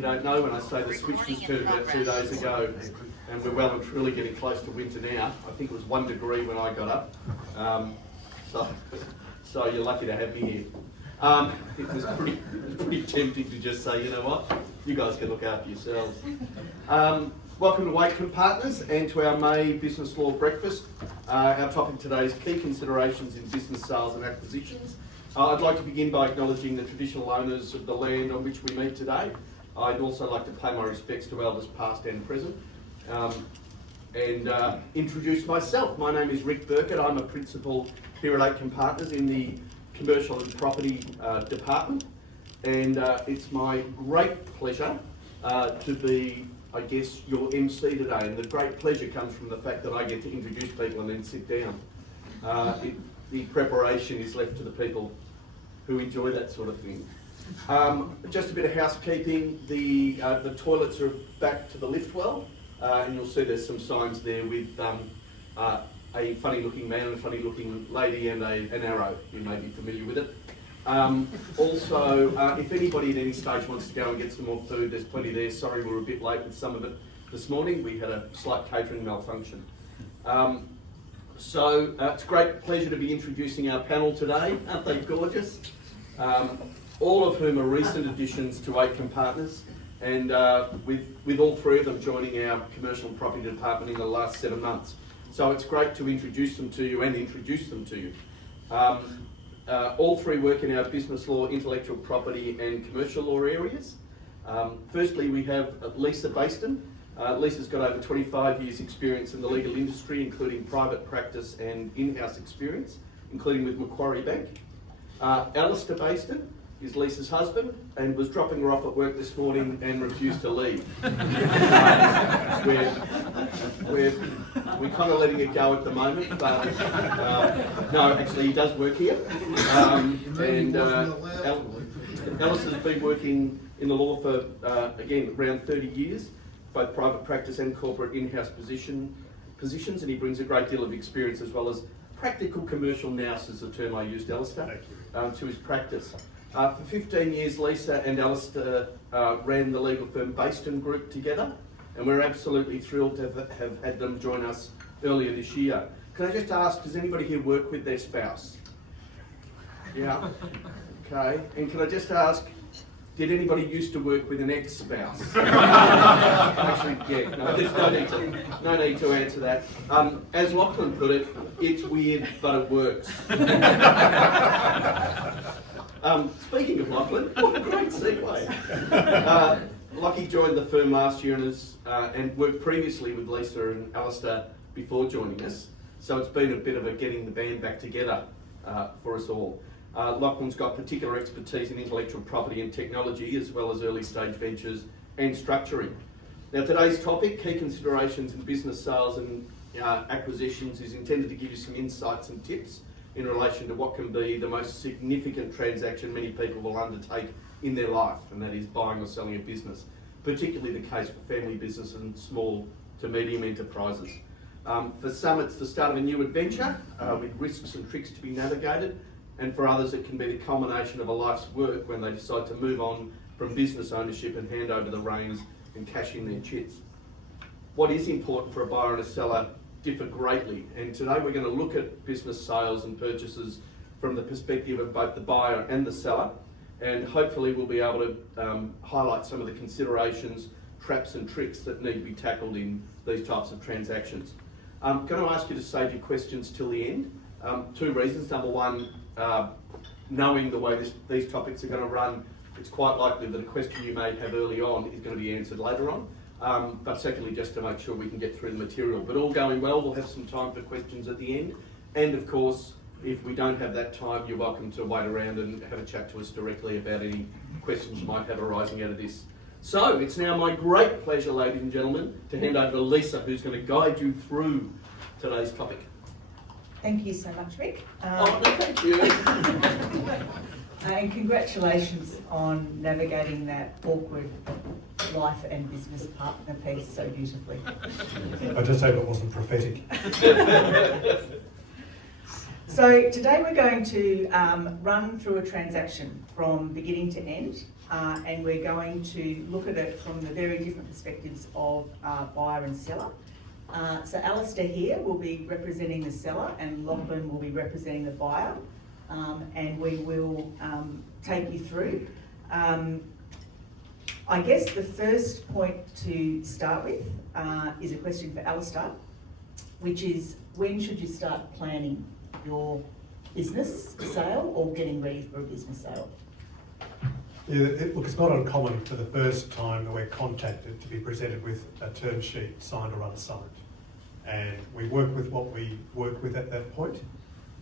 you don't know when I say the switch was turned about 2 days ago, and we're well and truly getting close to winter now. I think it was 1 degree when I got up, so you're lucky to have me here. It was pretty tempting to just say, you know what, you guys can look after yourselves. Welcome to Aitken Partners and to our May Business Law Breakfast. Our topic today is key considerations in business sales and acquisitions. I'd like to begin by acknowledging the traditional owners of the land on which we meet today. I'd also like to pay my respects to elders past and present and introduce myself. My name is Rick Burkett. I'm a principal here at Aitken Partners in the Commercial and Property Department, and it's my great pleasure to be, I guess, your MC today, and the great pleasure comes from the fact that I get to introduce people and then sit down. The preparation is left to the people who enjoy that sort of thing. Just a bit of housekeeping. The toilets are back to the lift well, and you'll see there's some signs there with a funny-looking man and a funny-looking lady and an arrow. You may be familiar with it. Also, if anybody at any stage wants to go and get some more food, there's plenty there. Sorry we're a bit late with some of it this morning. We had a slight catering malfunction. So it's a great pleasure to be introducing our panel today. Aren't they gorgeous? All of whom are recent additions to Aitken Partners, and with all three of them joining our commercial and property department in the last 7 months. So it's great to introduce them to you and introduce them to you. All three work in our business law, intellectual property and commercial law areas. Firstly, we have Lisa Baston. Lisa's got over 25 years experience in the legal industry, including private practice and in-house experience, including with Macquarie Bank. Alistair Baston is Lisa's husband and was dropping her off at work this morning and refused to leave. We're kind of letting it go at the moment, but no, actually he does work here. Alistair's been working in the law for, again, around 30 years, both private practice and corporate in-house positions, and he brings a great deal of experience as well as practical commercial nous, is the term I used, Alistair, to his practice. For 15 years, Lisa and Alistair ran the legal firm Baston Group together, and we're absolutely thrilled to have had them join us earlier this year. Can I just ask, does anybody here work with their spouse? Yeah? Okay. And can I just ask, did anybody used to work with an ex-spouse? Actually, yeah, no, there's no need to answer that. As Lachlan put it, it's weird, but it works. Speaking of Lachlan, what a great segue. Lockie joined the firm last year and worked previously with Lisa and Alistair before joining us, so it's been a bit of a getting the band back together for us all. Lachlan's got particular expertise in intellectual property and technology, as well as early stage ventures and structuring. Now, today's topic, key considerations in business sales and acquisitions, is intended to give you some insights and tips in relation to what can be the most significant transaction many people will undertake in their life, and that is buying or selling a business, particularly the case for family business and small to medium enterprises. For some, it's the start of a new adventure with risks and tricks to be navigated, and for others it can be the culmination of a life's work when they decide to move on from business ownership and hand over the reins and cash in their chits. What is important for a buyer and a seller differ greatly, and today we're going to look at business sales and purchases from the perspective of both the buyer and the seller, and hopefully we'll be able to highlight some of the considerations, traps and tricks that need to be tackled in these types of transactions. I'm going to ask you to save your questions till the end. Two reasons. Number one, knowing the way these topics are going to run, it's quite likely that a question you may have early on is going to be answered later on. But secondly, just to make sure we can get through the material. But all going well, we'll have some time for questions at the end. And of course, if we don't have that time, you're welcome to wait around and have a chat to us directly about any questions you might have arising out of this. So it's now my great pleasure, ladies and gentlemen, to hand over to Lisa, who's going to guide you through today's topic. Thank you so much, Rick. No, thank you. And congratulations on navigating that awkward life and business partner piece so beautifully. I just hope it wasn't prophetic. So today we're going to run through a transaction from beginning to end and we're going to look at it from the very different perspectives of buyer and seller. So Alistair here will be representing the seller and Lachlan will be representing the buyer, and we will take you through. I guess the first point to start with is a question for Alistair, which is, when should you start planning your business sale or getting ready for a business sale? Yeah, look, it's not uncommon for the first time that we're contacted to be presented with a term sheet, signed or unsigned. And we work with what we work with at that point.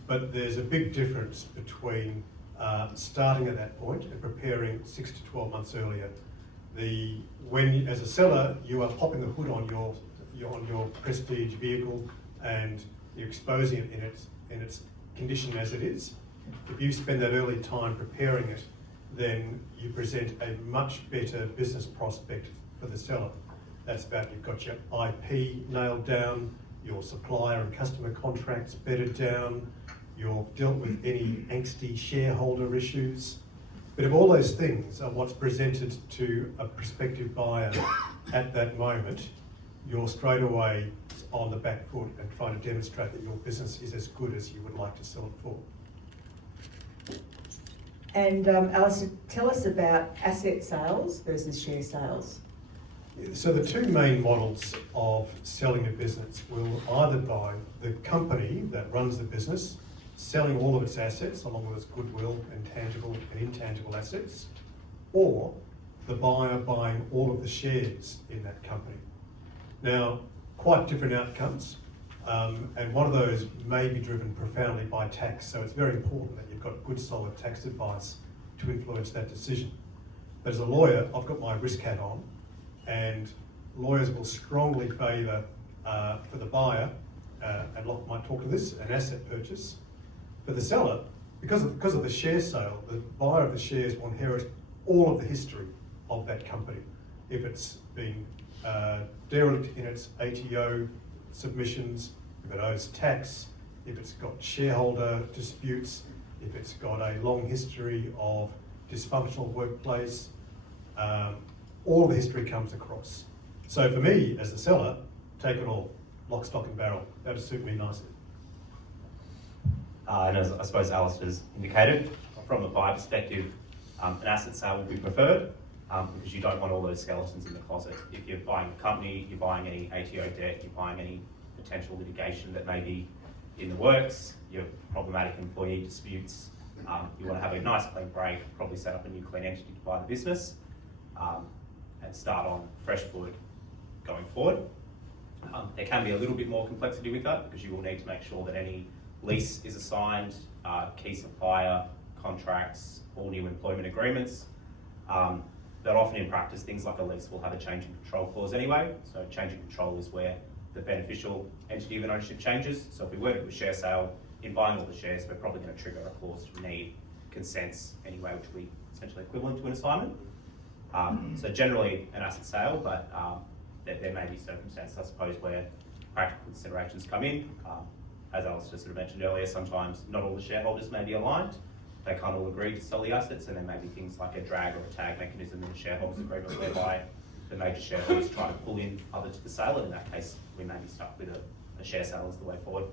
But there's a big difference between starting at that point and preparing 6 to 12 months earlier. When, as a seller, you are popping the hood on your prestige vehicle and you're exposing it in its condition as it is. If you spend that early time preparing it, then you present a much better business prospect for the seller. That's about, you've got your IP nailed down, your supplier and customer contracts bedded down, you've dealt with any angsty shareholder issues. But if all those things are what's presented to a prospective buyer at that moment, you're straight away on the back foot and trying to demonstrate that your business is as good as you would like to sell it for. And Alistair, tell us about asset sales versus share sales. So the two main models of selling a business will either by the company that runs the business selling all of its assets along with its goodwill and tangible and intangible assets, or the buyer buying all of the shares in that company. Now, quite different outcomes, and one of those may be driven profoundly by tax, so it's very important that you've got good solid tax advice to influence that decision. But as a lawyer, I've got my risk hat on, and lawyers will strongly favour, for the buyer, and Locke might talk to this, an asset purchase. For the seller, because of the share sale, the buyer of the shares will inherit all of the history of that company. If it's been derelict in its ATO submissions, if it owes tax, if it's got shareholder disputes, if it's got a long history of dysfunctional workplace, all the history comes across. So for me, as the seller, take it all, lock, stock and barrel. That would suit me nicely. And as I suppose Alistair's indicated, from a buyer perspective, an asset sale will be preferred because you don't want all those skeletons in the closet. If you're buying a company, you're buying any ATO debt, you're buying any potential litigation that may be in the works, your problematic employee disputes, you want to have a nice clean break, probably set up a new clean entity to buy the business and start on fresh foot going forward. There can be a little bit more complexity with that because you will need to make sure that any lease is assigned, key supplier, contracts, all new employment agreements. But often in practice, things like a lease will have a change in control clause anyway. So change in control is where the beneficial entity of an ownership changes. So if we were to do a share sale, in buying all the shares, we're probably going to trigger a clause to need consents anyway, which will be essentially equivalent to an assignment. So generally an asset sale, but there may be circumstances, I suppose, where practical considerations come in. As Alistair sort of mentioned earlier, sometimes not all the shareholders may be aligned. They can't all agree to sell the assets, and there may be things like a drag or a tag mechanism in the shareholders' agreement whereby the major shareholders try to pull in others to the sale, and in that case, we may be stuck with a share sale as the way forward.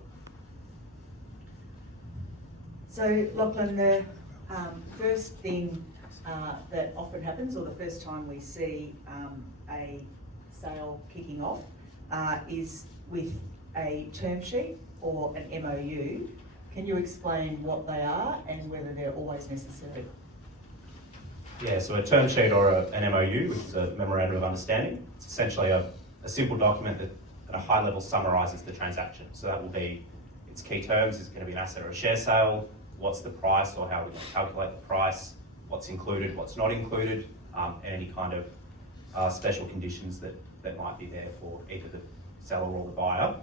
So, Lachlan, the first thing that often happens, or the first time we see a sale kicking off, is with a term sheet or an MOU. Can you explain what they are and whether they're always necessary? Yeah, so a term sheet or an MOU, which is a memorandum of understanding, it's essentially a simple document that at a high level summarises the transaction. So that will be its key terms, is it going to be an asset or a share sale, what's the price or how we can calculate the price, what's included, what's not included, and any kind of special conditions that might be there for either the seller or the buyer.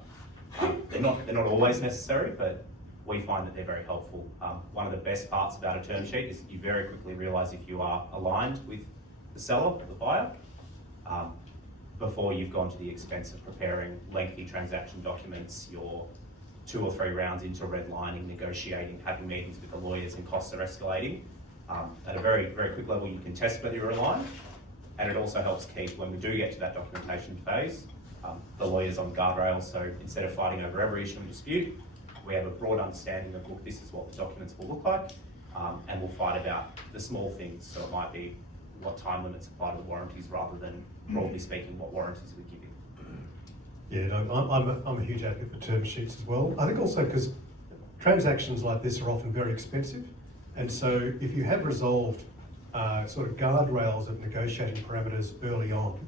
They're not always necessary, but we find that they're very helpful. One of the best parts about a term sheet is that you very quickly realise if you are aligned with the seller or the buyer before you've gone to the expense of preparing lengthy transaction documents, your 2 or 3 rounds into redlining, negotiating, having meetings with the lawyers and costs are escalating. At a very, very quick level, you can test whether you're aligned, and it also helps keep, when we do get to that documentation phase, the lawyers on guardrails. So instead of fighting over every issue and dispute, we have a broad understanding of, look, this is what the documents will look like, and we'll fight about the small things. So it might be what time limits apply to the warranties rather than, broadly speaking, what warranties we're giving. Yeah, no, I'm a huge advocate for term sheets as well. I think also because transactions like this are often very expensive, and so if you have resolved sort of guardrails of negotiating parameters early on,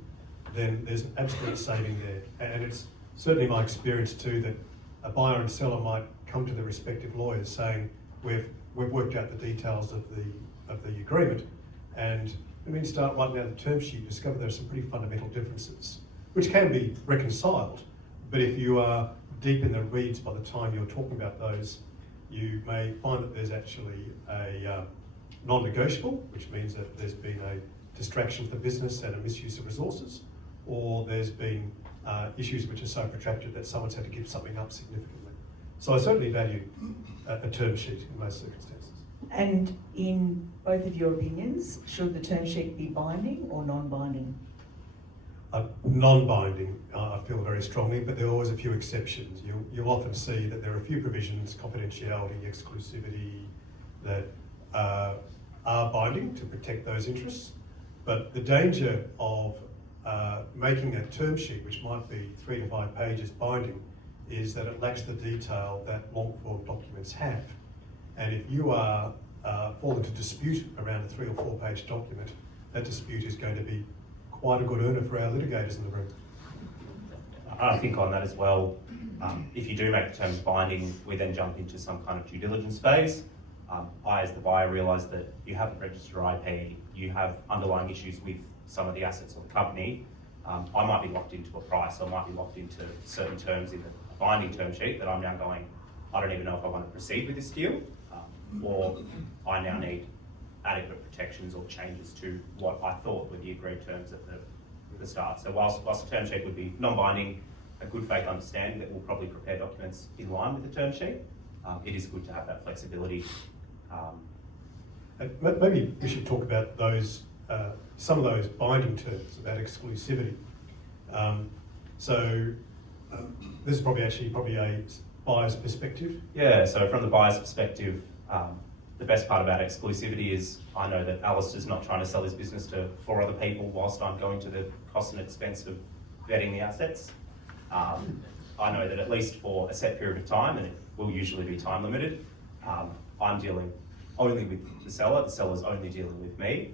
then there's an absolute saving there. And it's certainly my experience too that a buyer and seller might come to their respective lawyers saying, we've worked out the details of the agreement, and when you start writing out the term sheet, you discover there's some pretty fundamental differences, which can be reconciled. But if you are deep in the weeds by the time you're talking about those, you may find that there's actually a non-negotiable, which means that there's been a distraction for the business and a misuse of resources, or there's been issues which are so protracted that someone's had to give something up significantly. So I certainly value a term sheet in most circumstances. And in both of your opinions, should the term sheet be binding or non-binding? Non-binding, I feel very strongly, but there are always a few exceptions. You'll often see that there are a few provisions, confidentiality, exclusivity, that are binding to protect those interests. But the danger of making a term sheet, which might be 3 to 5 pages binding, is that it lacks the detail that long-form documents have. And if you are fall into dispute around a 3 or 4 page document, that dispute is going to be quite a good earner for our litigators in the room. I think on that as well, if you do make the terms binding, we then jump into some kind of due diligence phase. I, as the buyer, realise that you haven't registered your IP, you have underlying issues with some of the assets of the company. I might be locked into a price, I might be locked into certain terms in a binding term sheet that I'm now going, I don't even know if I want to proceed with this deal, or I now need adequate protections or changes to what I thought were the agreed terms at the start. So whilst the term sheet would be non-binding, a good faith understanding that we'll probably prepare documents in line with the term sheet, it is good to have that flexibility. Maybe we should talk about those, some of those binding terms about exclusivity. This is probably a buyer's perspective. Yeah, so from the buyer's perspective, the best part about exclusivity is I know that Alistair's not trying to sell his business to 4 other people whilst I'm going to the cost and expense of vetting the assets. I know that at least for a set period of time, and it will usually be time limited, I'm dealing only with the seller's only dealing with me,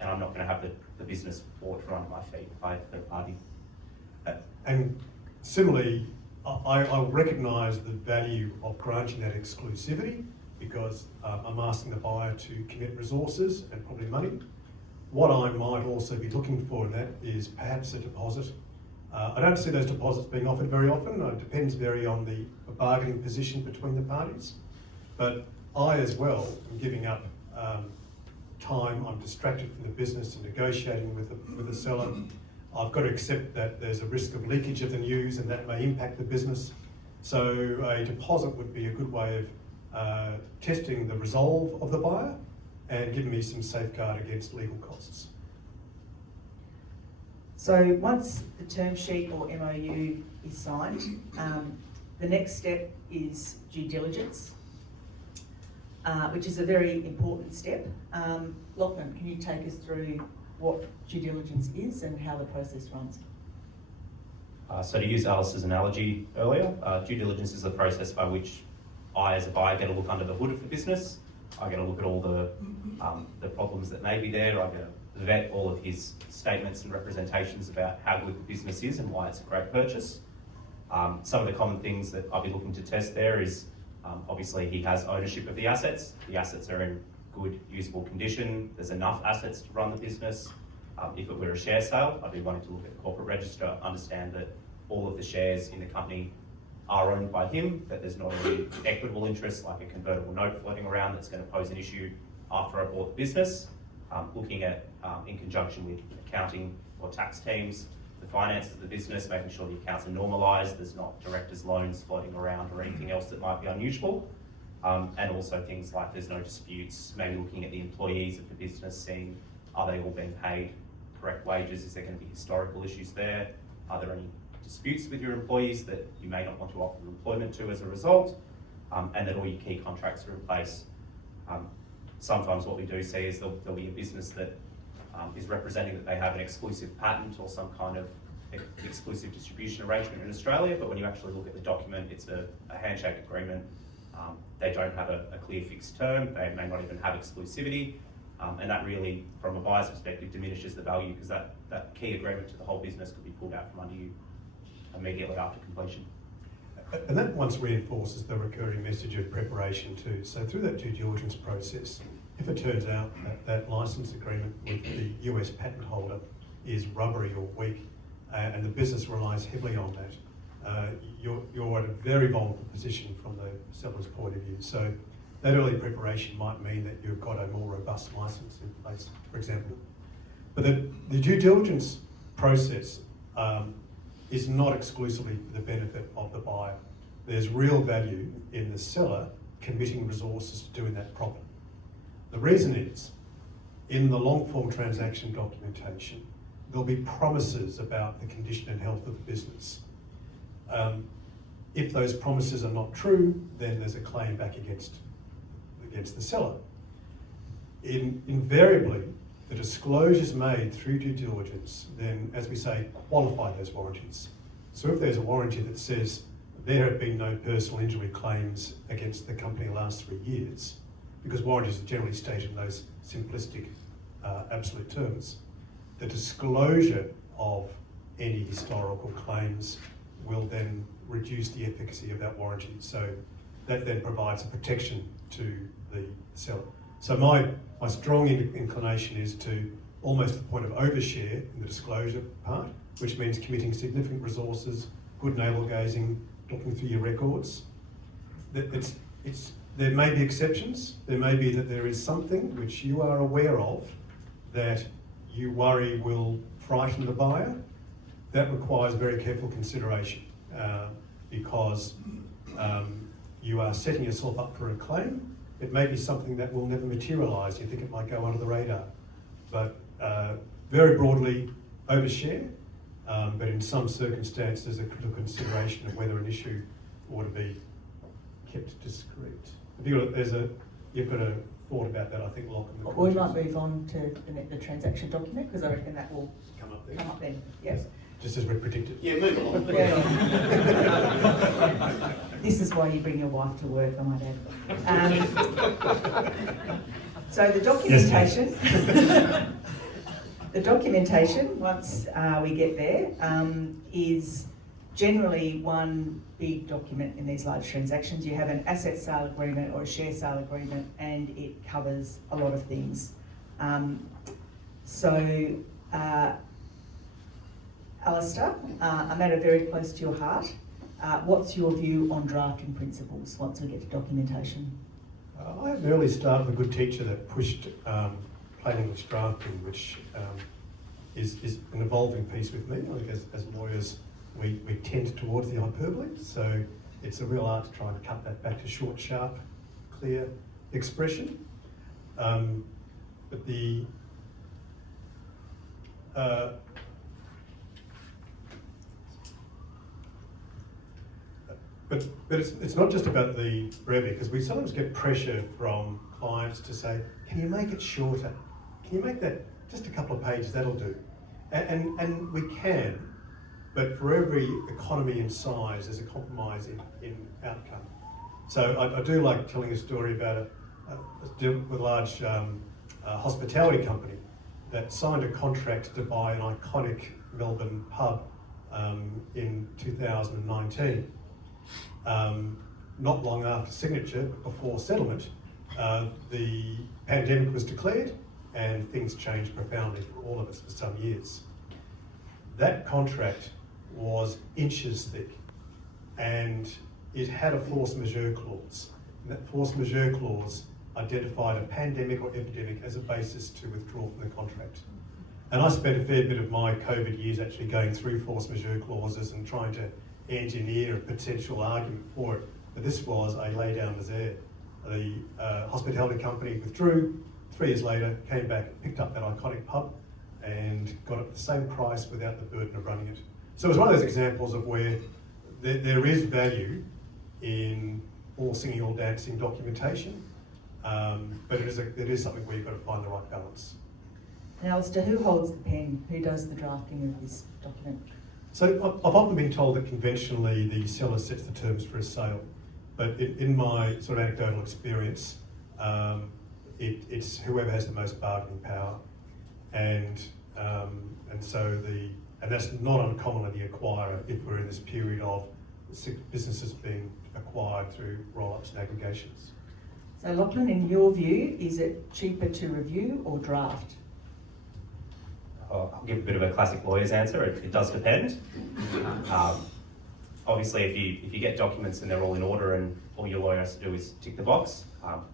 and I'm not going to have the business bought for under my feet by a third party. And similarly, I recognise the value of granting that exclusivity because I'm asking the buyer to commit resources and probably money. What I might also be looking for in that is perhaps a deposit. I don't see those deposits being offered very often. It depends very on the bargaining position between the parties. But I as well am giving up time. I'm distracted from the business and negotiating with the seller. I've got to accept that there's a risk of leakage of the news and that may impact the business. So a deposit would be a good way of testing the resolve of the buyer and giving me some safeguard against legal costs. So once the term sheet or MOU is signed, the next step is due diligence, which is a very important step. Lachlan, can you take us through what due diligence is and how the process runs? So to use Alice's analogy earlier, due diligence is the process by which I, as a buyer, get a look under the hood of the business. I get a look at all the problems that may be there. I get to vet all of his statements and representations about how good the business is and why it's a great purchase. Some of the common things that I'll be looking to test there is obviously he has ownership of the assets. The assets are in good, usable condition. There's enough assets to run the business. If it were a share sale, I'd be wanting to look at the corporate register, understand that all of the shares in the company are owned by him, that there's not any equitable interest like a convertible note floating around that's going to pose an issue after I bought the business. Looking at, in conjunction with accounting or tax teams, the finances of the business, making sure the accounts are normalised, there's not directors' loans floating around or anything else that might be unusual. and also things like there's no disputes, maybe looking at the employees of the business, seeing are they all being paid correct wages, is there going to be historical issues there, are there any disputes with your employees that you may not want to offer employment to as a result, and that all your key contracts are in place. Sometimes what we do see is there'll be a business that is representing that they have an exclusive patent or some kind of exclusive distribution arrangement in Australia, but when you actually look at the document, it's a handshake agreement. They don't have a clear fixed term, they may not even have exclusivity, and that really, from a buyer's perspective, diminishes the value because that key agreement to the whole business could be pulled out from under you immediately after completion. And that once reinforces the recurring message of preparation too. So through that due diligence process, if it turns out that that license agreement with the US patent holder is rubbery or weak, and the business relies heavily on that, you're at a very vulnerable position from the seller's point of view. So that early preparation might mean that you've got a more robust license in place, for example. But the due diligence process is not exclusively for the benefit of the buyer. There's real value in the seller committing resources to doing that properly. The reason is, in the long-form transaction documentation, there'll be promises about the condition and health of the business. If those promises are not true, then there's a claim back against the seller. Invariably, the disclosures made through due diligence then, as we say, qualify those warranties. So if there's a warranty that says there have been no personal injury claims against the company in the last 3 years, because warranties are generally stated in those simplistic absolute terms, the disclosure of any historical claims will then reduce the efficacy of that warranty. So that then provides a protection to the seller. So my strong inclination is to almost the point of overshare in the disclosure part, which means committing significant resources, good navel gazing, looking through your records. There may be exceptions. There may be that there is something which you are aware of that you worry will frighten the buyer. That requires very careful consideration because you are setting yourself up for a claim. It may be something that will never materialise. You think it might go under the radar. But very broadly, overshare, but in some circumstances, a critical consideration of whether an issue ought to be kept discreet. You've got a thought about that, I think, Lachlan. We might move on to the transaction document because I reckon that will come up then. Yes. Just as we predicted. Yeah, move along. Yeah. This is why you bring your wife to work, I might add. So the documentation, the documentation, once we get there, is generally one big document in these large transactions. You have an asset sale agreement or a share sale agreement, and it covers a lot of things. Alistair, a matter very close to your heart. What's your view on drafting principles once we get to documentation? I had an early start with a good teacher that pushed plain English drafting, which is an evolving piece with me. I think as lawyers, we tend towards the hyperbole, so it's a real art to try and cut that back to short, sharp, clear expression. But it's not just about the brevity, because we sometimes get pressure from clients to say, can you make it shorter? Can you make that just a couple of pages, that'll do. And we can, but for every economy in size, there's a compromise in outcome. So I do like telling a story about a large hospitality company that signed a contract to buy an iconic Melbourne pub in 2019. Not long after signature, but before settlement, the pandemic was declared and things changed profoundly for all of us for some years. That contract was inches thick and it had a force majeure clause. And that force majeure clause identified a pandemic or epidemic as a basis to withdraw from the contract. And I spent a fair bit of my COVID years actually going through force majeure clauses and trying to engineer a potential argument for it. But this was a lay down misere. The hospitality company withdrew. 3 years later, came back, picked up that iconic pub, and got it at the same price without the burden of running it. So it was one of those examples of where there is value in all singing, all dancing documentation, but it is something where you've got to find the right balance. And Alistair, who holds the pen? Who does the drafting of this document? So I've often been told that conventionally the seller sets the terms for a sale, but in my sort of anecdotal experience, it's whoever has the most bargaining power, and that's not uncommon in the acquirer if we're in this period of businesses being acquired through roll-ups and aggregations. So Lachlan, in your view, is it cheaper to review or draft? I'll give a bit of a classic lawyer's answer. It does depend. Obviously, if you get documents and they're all in order and all your lawyer has to do is tick the box,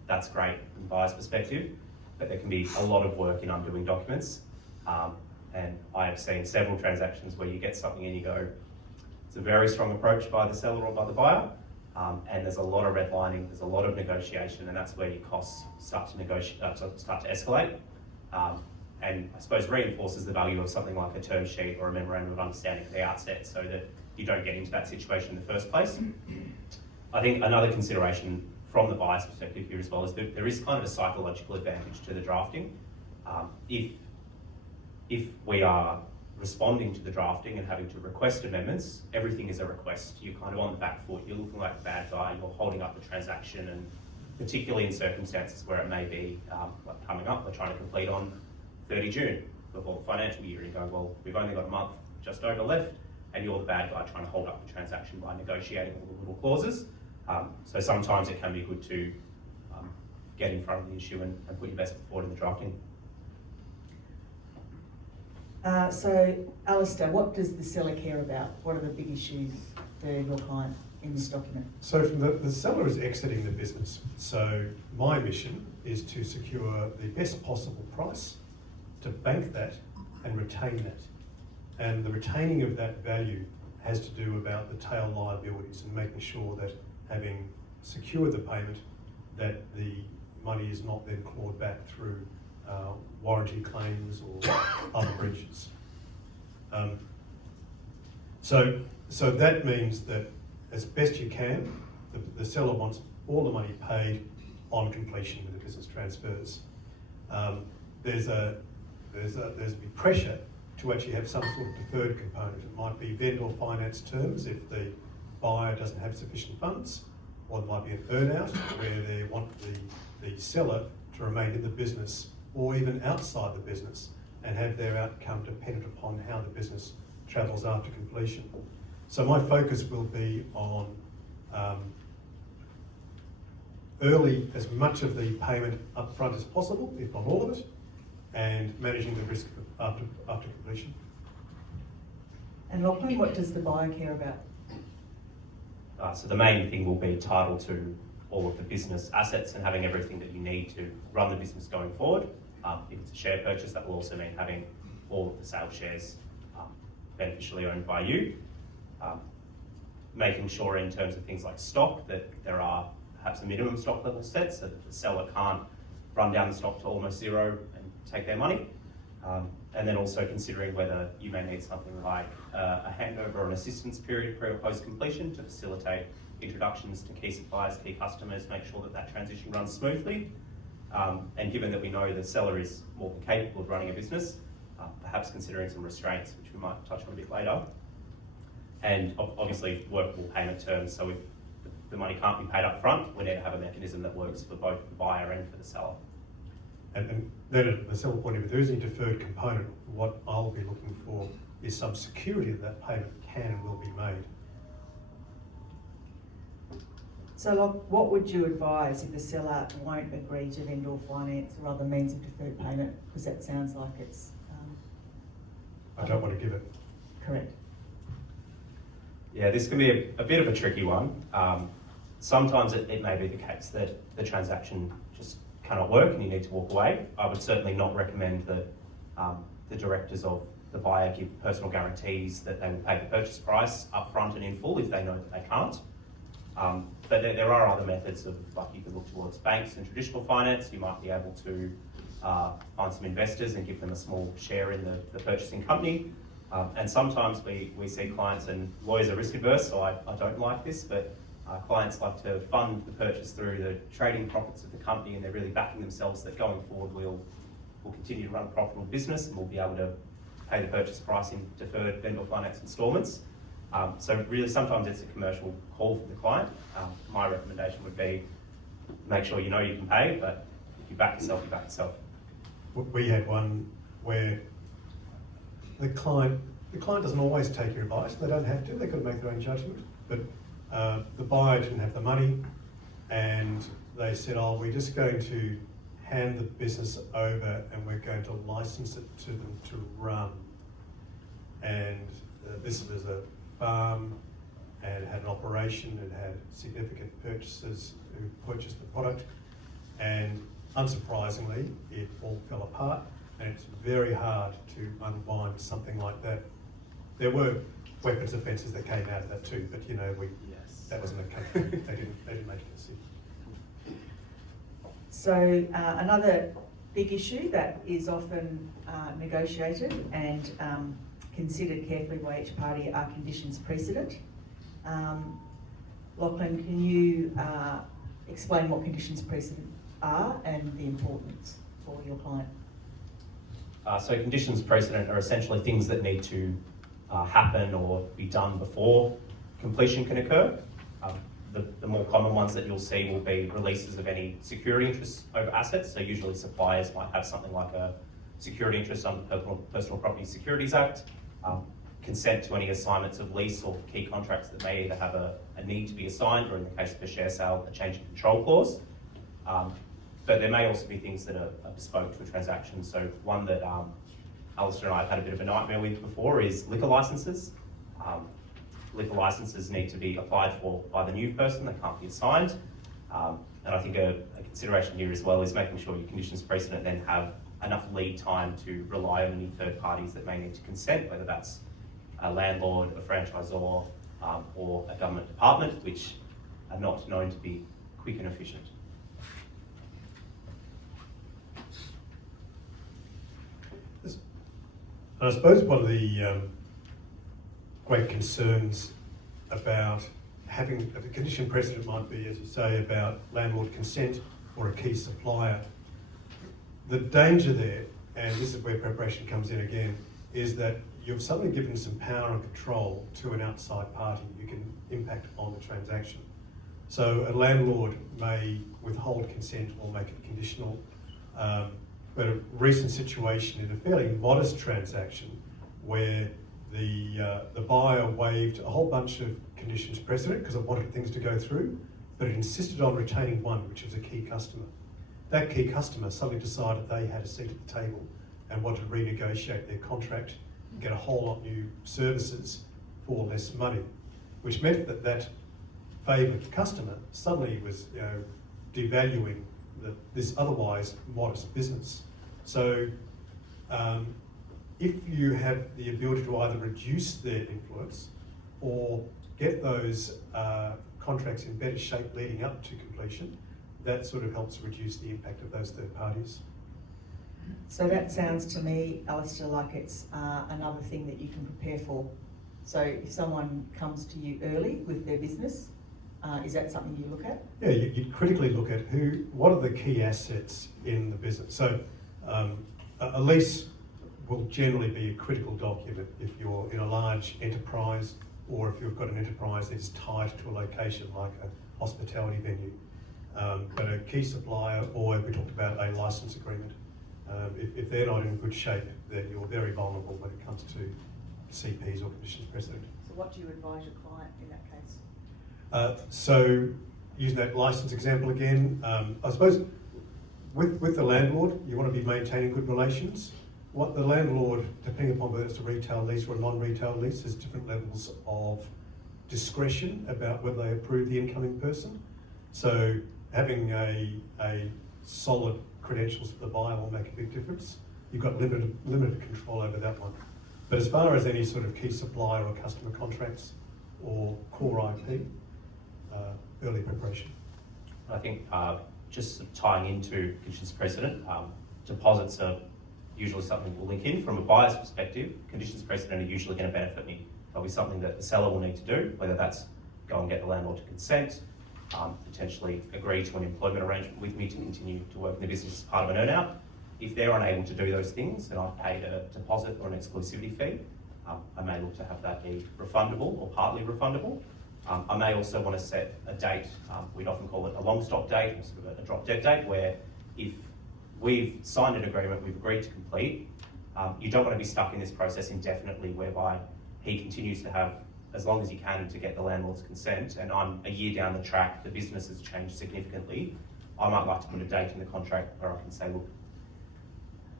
that's great from the buyer's perspective, but there can be a lot of work in undoing documents. And I have seen several transactions where you get something and you go, it's a very strong approach by the seller or by the buyer, and there's a lot of redlining, there's a lot of negotiation, and that's where your costs start to escalate. And I suppose reinforces the value of something like a term sheet or a memorandum of understanding at the outset so that you don't get into that situation in the first place. I think another consideration from the buyer's perspective here as well is that there is kind of a psychological advantage to the drafting. If we are responding to the drafting and having to request amendments, everything is a request. You're kind of on the back foot, you're looking like a bad guy, you're holding up the transaction, and particularly in circumstances where it may be like coming up, we're trying to complete on 30 June before the financial year, and you go, well, we've only got a month just over left, and you're the bad guy trying to hold up the transaction by negotiating all the little clauses. So sometimes it can be good to get in front of the issue and put your best foot forward in the drafting. So Alistair, what does the seller care about? What are the big issues for your client in this document? So from the seller is exiting the business. So my mission is to secure the best possible price, to bank that and retain that. And the retaining of that value has to do about the tail liabilities and making sure that having secured the payment, that the money is not then clawed back through warranty claims or other breaches. So that means that as best you can, the seller wants all the money paid on completion when the business transfers. There's big pressure to actually have some sort of deferred component. It might be vendor finance terms if the buyer doesn't have sufficient funds, or there might be an earn-out where they want the seller to remain in the business or even outside the business and have their outcome dependent upon how the business travels after completion. So my focus will be on early as much of the payment up front as possible, if not all of it, and managing the risk after completion. And Lachlan, what does the buyer care about? So the main thing will be title to all of the business assets and having everything that you need to run the business going forward. If it's a share purchase, that will also mean having all of the sales shares beneficially owned by you. Making sure in terms of things like stock that there are perhaps a minimum stock level set so that the seller can't run down the stock to almost zero and take their money. And then also considering whether you may need something like a handover or an assistance period pre or post completion to facilitate introductions to key suppliers, key customers, make sure that that transition runs smoothly. And given that we know the seller is more than capable of running a business, perhaps considering some restraints, which we might touch on a bit later. And obviously workable payment terms, so if the money can't be paid up front, we need to have a mechanism that works for both the buyer and for the seller. And then at the seller point of view, if there is any deferred component, what I'll be looking for is some security that that payment can and will be made. So what would you advise if the seller won't agree to vendor finance or other means of deferred payment? Because that sounds like it's... I don't want to give it. Correct. Yeah, this can be a bit of a tricky one. Sometimes it may be the case that the transaction just cannot work and you need to walk away. I would certainly not recommend that the directors of the buyer give personal guarantees that they will pay the purchase price up front and in full if they know that they can't. But there are other methods of, like you could look towards banks and traditional finance. You might be able to find some investors and give them a small share in the purchasing company. And sometimes we see clients, and lawyers are risk averse, so I don't like this, but clients like to fund the purchase through the trading profits of the company, and they're really backing themselves that going forward we'll continue to run a profitable business and we'll be able to pay the purchase price in deferred vendor finance instalments. So really sometimes it's a commercial call for the client. My recommendation would be make sure you know you can pay, but if you back yourself, you back yourself. We had one where the client doesn't always take your advice. They don't have to. They've got to make their own judgment. But the buyer didn't have the money, and they said, "Oh, we're just going to hand the business over, and we're going to license it to them to run." And this was a farm, and had an operation, and had significant purchasers who purchased the product, and unsurprisingly, it all fell apart. And it's very hard to unwind something like that. There were weapons offences that came out of that too, but you know, that wasn't a case. They didn't make a decision. So another big issue that is often negotiated and considered carefully by each party are conditions precedent. Lachlan, can you explain what conditions precedent are and the importance for your client? So conditions precedent are essentially things that need to happen or be done before completion can occur. The more common ones that you'll see will be releases of any security interests over assets. So usually suppliers might have something like a security interest under the Personal Property Securities Act, consent to any assignments of lease or key contracts that may either have a need to be assigned, or in the case of a share sale, a change in control clause. But there may also be things that are bespoke to a transaction. So one that Alistair and I have had a bit of a nightmare with before is liquor licenses. Liquor licenses need to be applied for by the new person, they can't be assigned. And I think a consideration here as well is making sure your conditions precedent then have enough lead time to rely on any third parties that may need to consent, whether that's a landlord, a franchisor, or a government department, which are not known to be quick and efficient. I suppose one of the great concerns about having a condition precedent might be, as you say, about landlord consent or a key supplier. The danger there, and this is where preparation comes in again, is that you've suddenly given some power and control to an outside party who can impact on the transaction. So a landlord may withhold consent or make it conditional. But a recent situation in a fairly modest transaction where the buyer waived a whole bunch of conditions precedent because it wanted things to go through, but it insisted on retaining one, which was a key customer. That key customer suddenly decided they had a seat at the table and wanted to renegotiate their contract and get a whole lot new services for less money, which meant that that favoured customer suddenly was devaluing this otherwise modest business. So if you have the ability to either reduce their influence or get those contracts in better shape leading up to completion, that sort of helps reduce the impact of those third parties. So that sounds to me, Alistair, like it's another thing that you can prepare for. So if someone comes to you early with their business, is that something you look at? Yeah, you critically look at what are the key assets in the business. So a lease will generally be a critical document if you're in a large enterprise, or if you've got an enterprise that is tied to a location like a hospitality venue. But a key supplier, or if we talked about a license agreement, if they're not in good shape, then you're very vulnerable when it comes to CPs or conditions precedent. So what do you advise your client in that case? So using that license example again, I suppose with the landlord, you want to be maintaining good relations. What the landlord, depending upon whether it's a retail lease or a non-retail lease, has different levels of discretion about whether they approve the incoming person. So having a solid credentials for the buyer will make a big difference. You've got limited control over that one. But as far as any sort of key supplier or customer contracts or core IP, early preparation. I think just sort of tying into conditions precedent, deposits are usually something we'll link in. From a buyer's perspective, conditions precedent are usually going to benefit me. There'll be something that the seller will need to do, whether that's go and get the landlord to consent, potentially agree to an employment arrangement with me to continue to work in the business as part of an earn-out. If they're unable to do those things and I've paid a deposit or an exclusivity fee, I may look to have that be refundable or partly refundable. I may also want to set a date, we'd often call it a long stop date, or sort of a drop dead date, where if we've signed an agreement, we've agreed to complete, you don't want to be stuck in this process indefinitely whereby he continues to have as long as he can to get the landlord's consent, and I'm a year down the track, the business has changed significantly. I might like to put a date in the contract where I can say, look,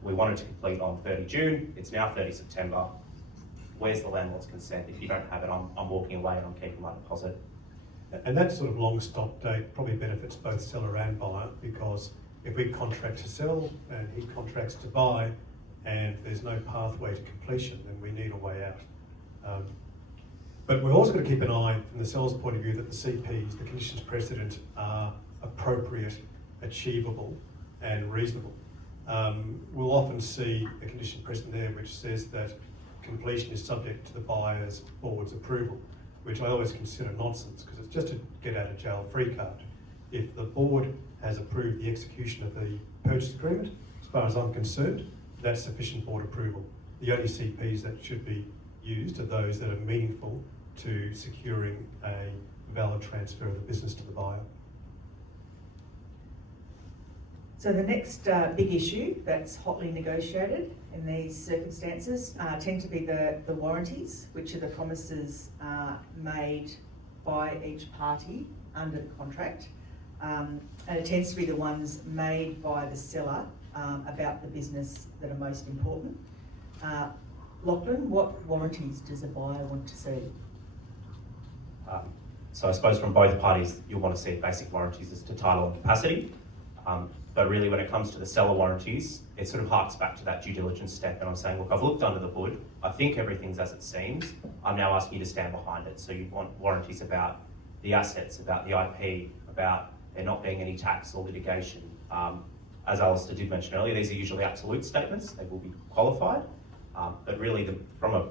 we wanted to complete on 30 June, it's now 30 September, where's the landlord's consent? If you don't have it, I'm walking away and I'm keeping my deposit. And that sort of long stop date probably benefits both seller and buyer, because if we contract to sell and he contracts to buy and there's no pathway to completion, then we need a way out. But we've also got to keep an eye from the seller's point of view that the CPs, the conditions precedent, are appropriate, achievable and reasonable. We'll often see a condition precedent there which says that completion is subject to the buyer's board's approval, which I always consider nonsense, because it's just a get out of jail free card. If the board has approved the execution of the purchase agreement, as far as I'm concerned, that's sufficient board approval. The only CPs that should be used are those that are meaningful to securing a valid transfer of the business to the buyer. So the next big issue that's hotly negotiated in these circumstances tend to be the warranties, which are the promises made by each party under the contract. And it tends to be the ones made by the seller about the business that are most important. Lachlan, what warranties does a buyer want to see? So I suppose from both parties, you'll want to see basic warranties as to title and capacity. But really when it comes to the seller warranties, it sort of harks back to that due diligence step, and I'm saying, look, I've looked under the hood, I think everything's as it seems, I'm now asking you to stand behind it. So you want warranties about the assets, about the IP, about there not being any tax or litigation. As Alistair did mention earlier, these are usually absolute statements, they will be qualified, but really from a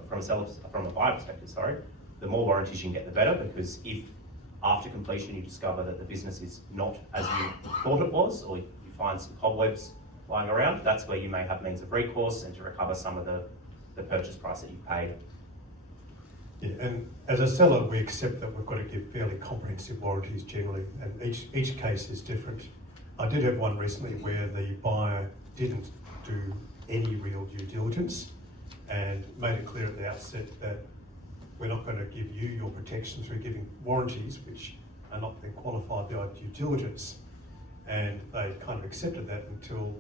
buyer perspective, the more warranties you can get, the better, because if after completion you discover that the business is not as you thought it was, or you find some cobwebs lying around, that's where you may have means of recourse and to recover some of the purchase price that you've paid. Yeah, and as a seller, we accept that we've got to give fairly comprehensive warranties generally, and each case is different. I did have one recently where the buyer didn't do any real due diligence and made it clear at the outset that we're not going to give you your protection through giving warranties which are not then qualified by due diligence. And they kind of accepted that until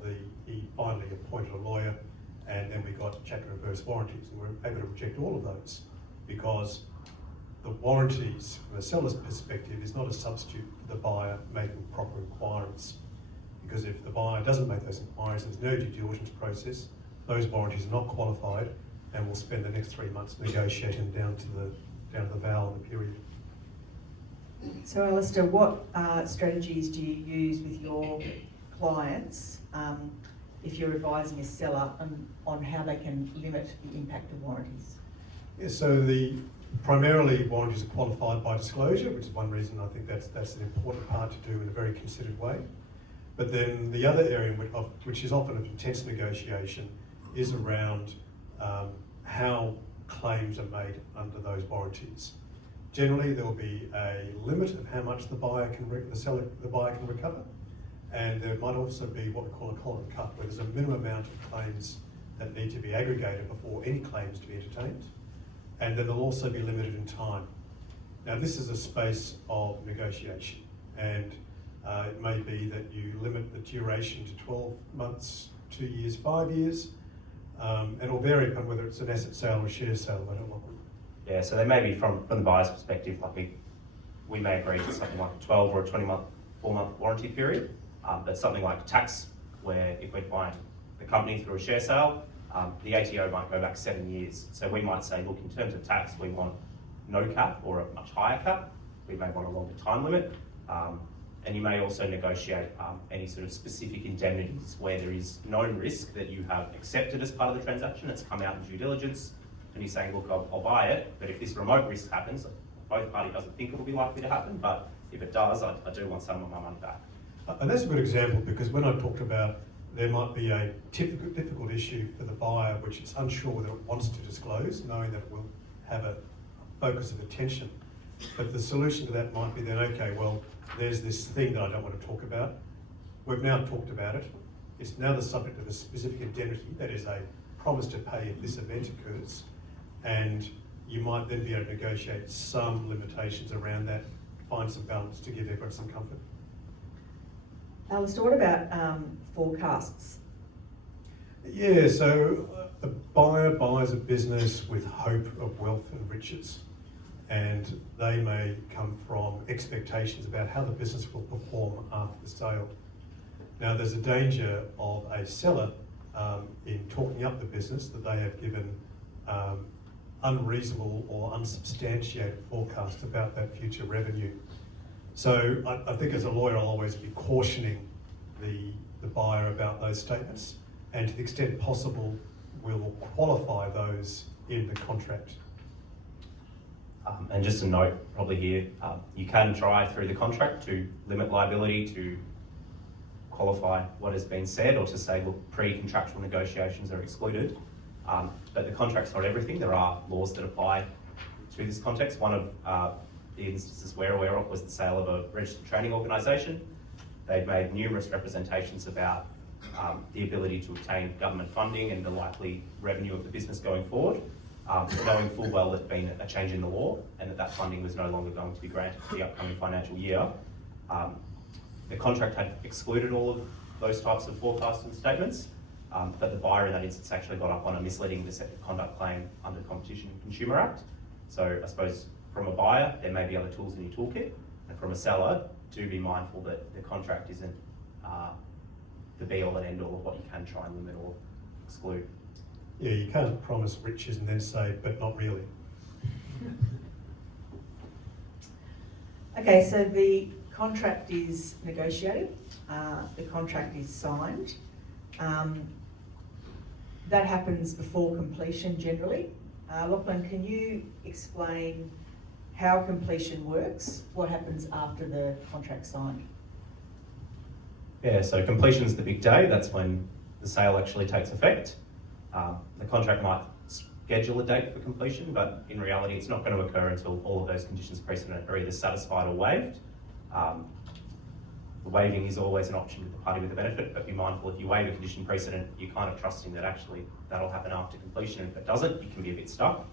he finally appointed a lawyer, and then we got chapter and verse warranties, and we're able to reject all of those, because the warranties from the seller's perspective is not a substitute for the buyer making proper inquiries. Because if the buyer doesn't make those inquiries, there's no due diligence process, those warranties are not qualified, and we'll spend the next 3 months negotiating down to the vow of the period. So Alistair, what strategies do you use with your clients if you're advising a seller on how they can limit the impact of warranties? Yeah, so primarily warranties are qualified by disclosure, which is one reason I think that's an important part to do in a very considered way. But then the other area which is often of intense negotiation is around how claims are made under those warranties. Generally, there will be a limit of how much the buyer can recover, and there might also be what we call a collar and cuff, where there's a minimum amount of claims that need to be aggregated before any claims to be entertained, and then they'll also be limited in time. Now, this is a space of negotiation, and it may be that you limit the duration to 12 months, 2 years, 5 years, and it'll vary upon whether it's an asset sale or a share sale. I don't know. Yeah, so they may be from the buyer's perspective, like we may agree to something like a 12 or a 4-month warranty period, but something like tax, where if we're buying the company through a share sale, the ATO might go back 7 years. So we might say, look, in terms of tax, we want no cap or a much higher cap, we may want a longer time limit. And you may also negotiate any sort of specific indemnities where there is known risk that you have accepted as part of the transaction. It's come out in due diligence, and you're saying, look, I'll buy it, but if this remote risk happens, both parties doesn't think it will be likely to happen, but if it does, I do want some of my money back. And that's a good example, because when I talked about there might be a difficult issue for the buyer which it's unsure whether it wants to disclose, knowing that it will have a focus of attention. But the solution to that might be then, okay, well, there's this thing that I don't want to talk about. We've now talked about it. It's now the subject of a specific indemnity, that is a promise to pay if this event occurs. And you might then be able to negotiate some limitations around that, find some balance to give everyone some comfort. Alistair, what about forecasts? Yeah, so a buyer buys a business with hope of wealth and riches, and they may come from expectations about how the business will perform after the sale. Now, there's a danger of a seller in talking up the business that they have given unreasonable or unsubstantiated forecasts about that future revenue. So I think as a lawyer, I'll always be cautioning the buyer about those statements, and to the extent possible, we'll qualify those in the contract. And just a note probably here, you can try through the contract to limit liability, to qualify what has been said, or to say, look, pre-contractual negotiations are excluded. But the contract's not everything. There are laws that apply to this context. One of the instances we're aware of was the sale of a registered training organisation. They've made numerous representations about the ability to obtain government funding and the likely revenue of the business going forward, knowing full well there'd been a change in the law and that funding was no longer going to be granted for the upcoming financial year. The contract had excluded all of those types of forecasts and statements, but the buyer in that instance actually got up on a misleading deceptive conduct claim under the Competition and Consumer Act. So I suppose from a buyer, there may be other tools in your toolkit, and from a seller, do be mindful that the contract isn't the be-all and end-all of what you can try and limit or exclude. Yeah, you can't promise riches and then say, but not really. Okay, so the contract is negotiated, the contract is signed. That happens before completion generally. Lachlan, can you explain how completion works? What happens after the contract's signed? Yeah, so completion is the big day. That's when the sale actually takes effect. The contract might schedule a date for completion, but in reality, it's not going to occur until all of those conditions precedent are either satisfied or waived. The waiving is always an option to the party with the benefit, but be mindful if you waive a condition precedent, you're kind of trusting that actually that'll happen after completion, and if it doesn't, you can be a bit stuck.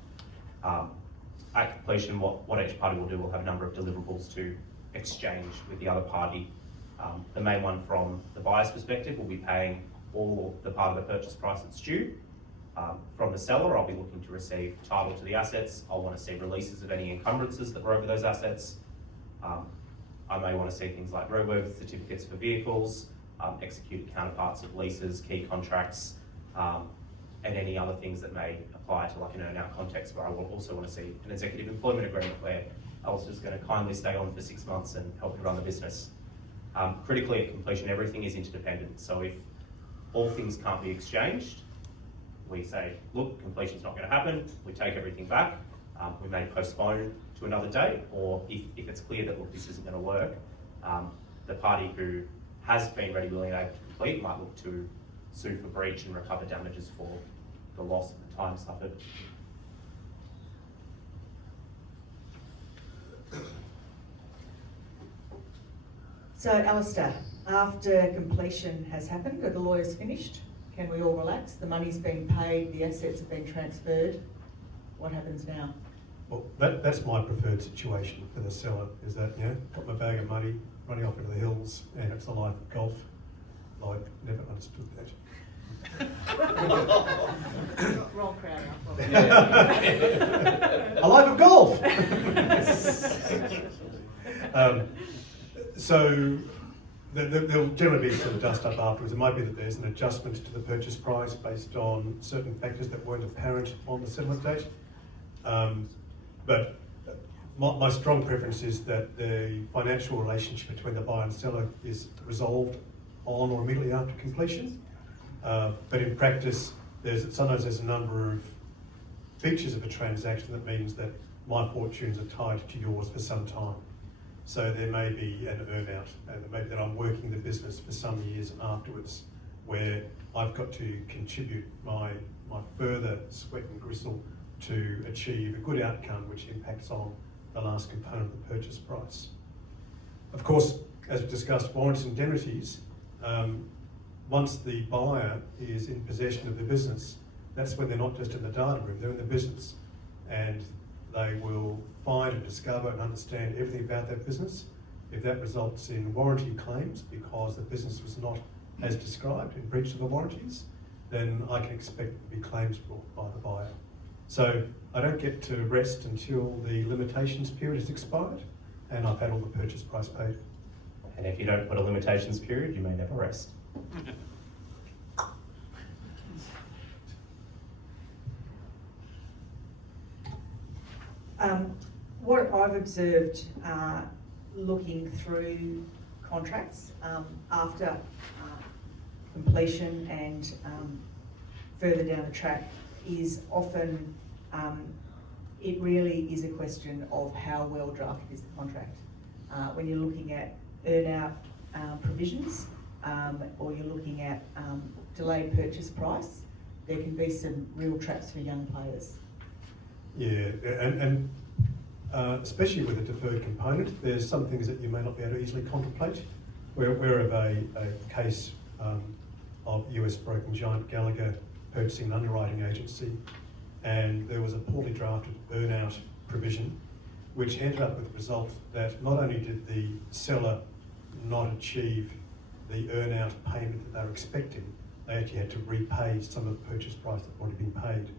At completion, what each party will do will have a number of deliverables to exchange with the other party. The main one from the buyer's perspective will be paying all the part of the purchase price that's due. From the seller, I'll be looking to receive title to the assets. I'll want to see releases of any encumbrances that were over those assets. I may want to see things like roadworthy certificates for vehicles, executed counterparts of leases, key contracts, and any other things that may apply to like an earn-out context, where I will also want to see an executive employment agreement where Alistair's going to kindly stay on for 6 months and help me run the business. Critically, at completion, everything is interdependent. So if all things can't be exchanged, we say, look, completion's not going to happen, we take everything back, we may postpone to another date, or if it's clear that, look, this isn't going to work, the party who has been ready, willing, and able to complete might look to sue for breach and recover damages for the loss of the time suffered. So, Alistair, after completion has happened, are the lawyers finished? Can we all relax? The money's been paid, the assets have been transferred. What happens now? Well, that's my preferred situation for the seller, is that, you know, got my bag of money, running off into the hills, and it's the life of golf. I never understood that. Wrong crowd. A life of golf! So there'll generally be sort of dust up afterwards. It might be that there's an adjustment to the purchase price based on certain factors that weren't apparent on the settlement date. But my strong preference is that the financial relationship between the buyer and seller is resolved on or immediately after completion. But in practice, sometimes there's a number of features of a transaction that means that my fortunes are tied to yours for some time. So there may be an earn-out, and it may be that I'm working the business for some years afterwards, where I've got to contribute my further sweat and gristle to achieve a good outcome which impacts on the last component of the purchase price. Of course, as we discussed, warrants and indemnities, once the buyer is in possession of the business, that's when they're not just in the data room, they're in the business. And they will find and discover and understand everything about that business. If that results in warranty claims because the business was not as described in breach of the warranties, then I can expect to be claims brought by the buyer. So I don't get to rest until the limitations period has expired and I've had all the purchase price paid. And if you don't put a limitations period, you may never rest. What I've observed looking through contracts after completion and further down the track is often it really is a question of how well drafted is the contract. When you're looking at earn-out provisions or you're looking at delayed purchase price, there can be some real traps for young players. Yeah, and especially with a deferred component, there's some things that you may not be able to easily contemplate. We're aware of a case of US broking giant Gallagher purchasing an underwriting agency, and there was a poorly drafted earn-out provision, which ended up with the result that not only did the seller not achieve the earn-out payment that they were expecting, they actually had to repay some of the purchase price that had already been paid.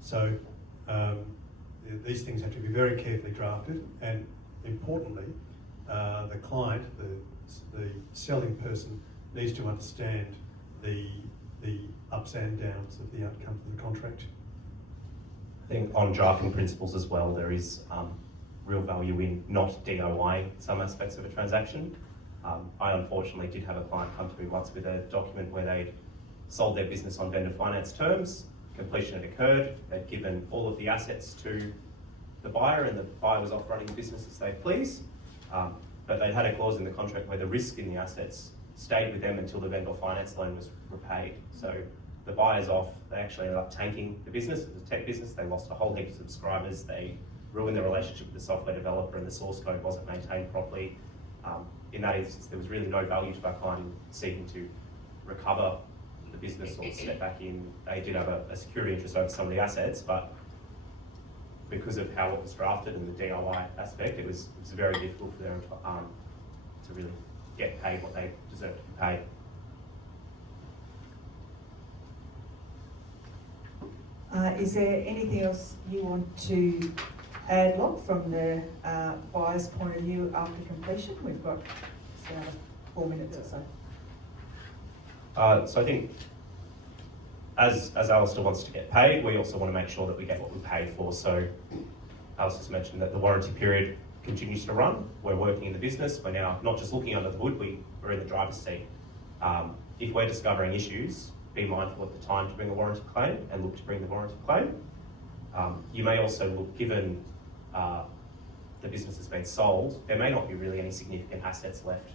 So these things have to be very carefully drafted, and importantly, the client, the selling person, needs to understand the ups and downs of the outcomes of the contract. I think on drafting principles as well, there is real value in not DIY some aspects of a transaction. I unfortunately did have a client come to me once with a document where they'd sold their business on vendor finance terms, completion had occurred, they'd given all of the assets to the buyer and the buyer was off running the business as they please, but they'd had a clause in the contract where the risk in the assets stayed with them until the vendor finance loan was repaid. So the buyer's off, they actually ended up tanking the business. It was a tech business, they lost a whole heap of subscribers, they ruined their relationship with the software developer and the source code wasn't maintained properly. In that instance, there was really no value to our client in seeking to recover the business or step back in. They did have a security interest over some of the assets, but because of how it was drafted and the DIY aspect, it was very difficult for them to really get paid what they deserved to be paid. Is there anything else you want to add, Locke, from the buyer's point of view after completion? We've got just another 4 minutes or so. So I think as Alistair wants to get paid, we also want to make sure that we get what we paid for. So Alistair's mentioned that the warranty period continues to run. We're working in the business. We're now not just looking under the hood, we're in the driver's seat. If we're discovering issues, be mindful at the time to bring a warranty claim and look to bring the warranty claim. You may also look, given the business has been sold, there may not be really any significant assets left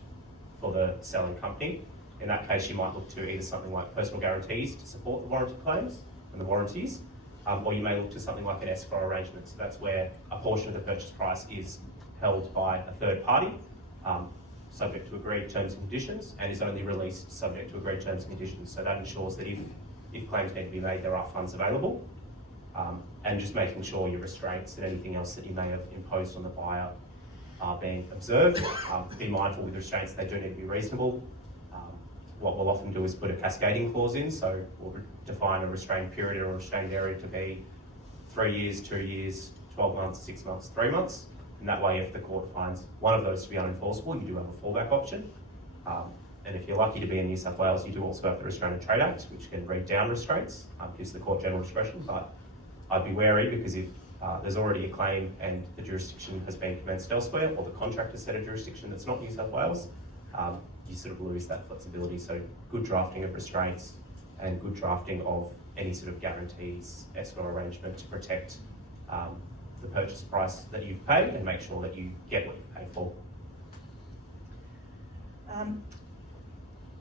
for the selling company. In that case, you might look to either something like personal guarantees to support the warranty claims and the warranties, or you may look to something like an escrow arrangement. So that's where a portion of the purchase price is held by a third party, subject to agreed terms and conditions, and is only released subject to agreed terms and conditions. So that ensures that if claims need to be made, there are funds available, and just making sure your restraints and anything else that you may have imposed on the buyer are being observed. Be mindful with restraints, they do need to be reasonable. What we'll often do is put a cascading clause in, so we'll define a restrained period or a restrained area to be 3 years, 2 years, 12 months, 6 months, 3 months. And that way, if the court finds one of those to be unenforceable, you do have a fallback option. And if you're lucky to be in New South Wales, you do also have the Restraint and Trade Act, which can read down restraints, gives the court general discretion. But I'd be wary because if there's already a claim and the jurisdiction has been commenced elsewhere, or the contractor set a jurisdiction that's not New South Wales, you sort of lose that flexibility. So good drafting of restraints and good drafting of any sort of guarantees, escrow arrangement to protect the purchase price that you've paid and make sure that you get what you paid for.